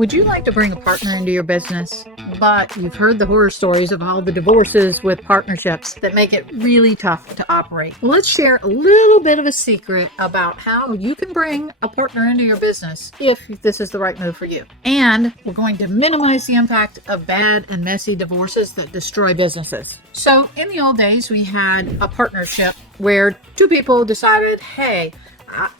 Would you like to bring a partner into your business, but you've heard the horror stories of all the divorces with partnerships that make it really tough to operate? Well, let's share a little bit of a secret about how you can bring a partner into your business if this is the right move for you. And we're going to minimize the impact of bad and messy divorces that destroy businesses. So in the old days, we had a partnership where two people decided, hey,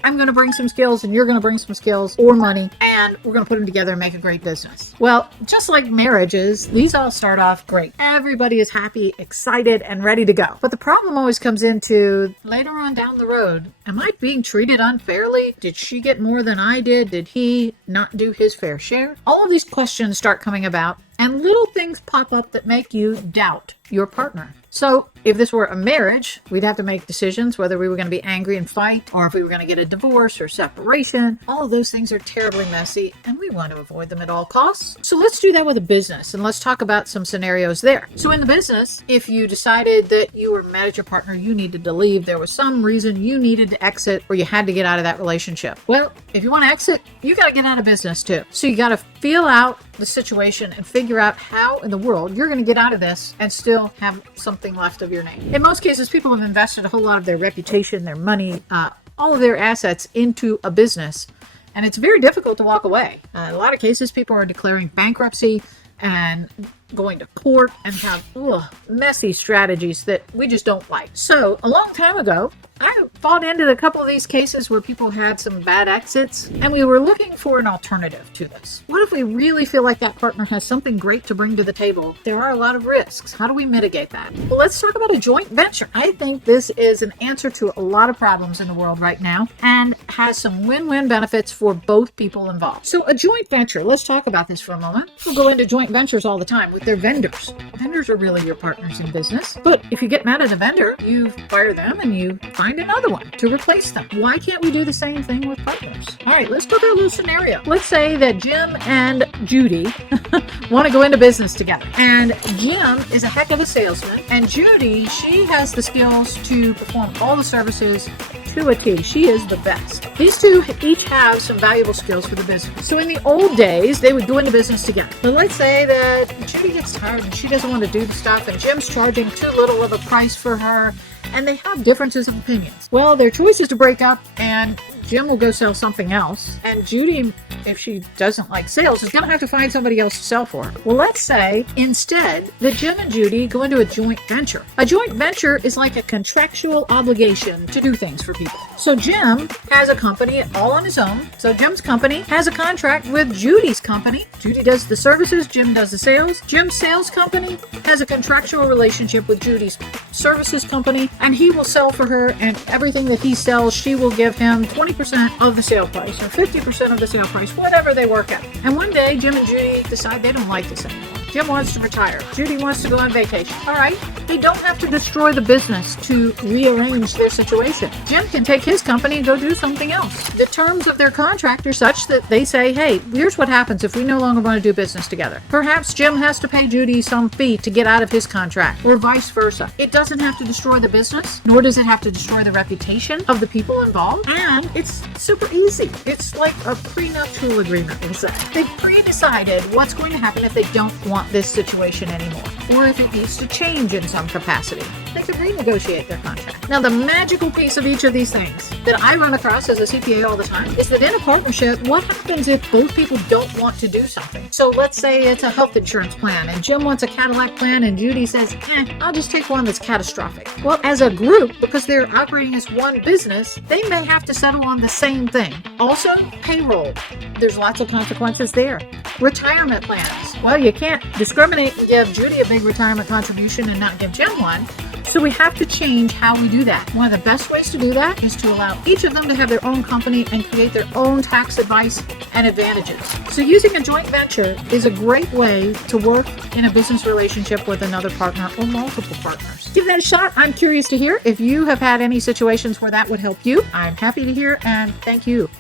I'm going to bring some skills and you're going to bring some skills or money, and we're going to put them together and make a great business. Well, just like marriages, these all start off great. Everybody is happy, excited, and ready to go. But the problem always comes into later on down the road. Am I being treated unfairly? Did she get more than I did? Did he not do his fair share? All of these questions start coming about, and little things pop up that make you doubt your partner. So if this were a marriage, we'd have to make decisions whether we were going to be angry and fight, or if we were going to get a divorce or separation. All of those things are terribly messy, and we want to avoid them at all costs. So let's do that with a business, and let's talk about some scenarios there. So in the business, if you decided that you were mad at your partner, you needed to leave, there was some reason you needed to exit or you had to get out of that relationship. Well, if you want to exit, you got to get out of business too. So you got to feel out the situation and figure out how in the world you're going to get out of this and still have something left of your name. In most cases, people have invested a whole lot of their reputation, their money, all of their assets into a business, and it's very difficult to walk away. In a lot of cases, people are declaring bankruptcy and going to court and have messy strategies that we just don't like. So a long time ago, I bought into a couple of these cases where people had some bad exits, and we were looking for an alternative to this. What if we really feel like that partner has something great to bring to the table? There are a lot of risks. How do we mitigate that? Well, let's talk about a joint venture. I think this is an answer to a lot of problems in the world right now and has some win-win benefits for both people involved. So a joint venture, let's talk about this for a moment. People go into joint ventures all the time with their vendors. Vendors are really your partners in business. But if you get mad at a vendor, you fire them and you find another one to replace them. Why can't we do the same thing with partners? All right, let's go through a little scenario. Let's say that Jim and Judy want to go into business together. And Jim is a heck of a salesman. And Judy, she has the skills to perform all the services to a T. She is the best. These two each have some valuable skills for the business. So in the old days, they would go into business together. But let's say that Judy gets tired and she doesn't want to do the stuff, and Jim's charging too little of a price for her, and they have differences of opinions. Well, their choice is to break up, and Jim will go sell something else, and Judy, if she doesn't like sales, is going to have to find somebody else to sell for her. Well, let's say instead that Jim and Judy go into a joint venture. A joint venture is like a contractual obligation to do things for people. So Jim has a company all on his own. So Jim's company has a contract with Judy's company. Judy does the services, Jim does the sales. Jim's sales company has a contractual relationship with Judy's services company, and he will sell for her, and everything that he sells, she will give him 20% of the sale price or 50% of the sale price, whatever they work out. And one day, Jim and Judy decide they don't like this anymore. Jim wants to retire. Judy wants to go on vacation. All right, they don't have to destroy the business to rearrange their situation. Jim can take his company and go do something else. The terms of their contract are such that they say, hey, here's what happens if we no longer want to do business together. Perhaps Jim has to pay Judy some fee to get out of his contract, or vice versa. It doesn't have to destroy the business, nor does it have to destroy the reputation of the people involved, and it's super easy. It's like a prenuptial agreement, we'll say. They've pre-decided what's going to happen if they don't want this situation anymore, or if it needs to change in some capacity. They can renegotiate their contract. Now, the magical piece of each of these things that I run across as a CPA all the time is that in a partnership, what happens if both people don't want to do something? So let's say it's a health insurance plan, and Jim wants a Cadillac plan, and Judy says, I'll just take one that's catastrophic. Well, as a group, because they're operating as one business, they may have to settle on the same thing. Also, payroll. There's lots of consequences there. Retirement plans. Well, you can't discriminate and give Judy a big retirement contribution and not give Jim one. So we have to change how we do that. One of the best ways to do that is to allow each of them to have their own company and create their own tax advice and advantages. So using a joint venture is a great way to work in a business relationship with another partner or multiple partners. Give that a shot. I'm curious to hear if you have had any situations where that would help you. I'm happy to hear, and thank you.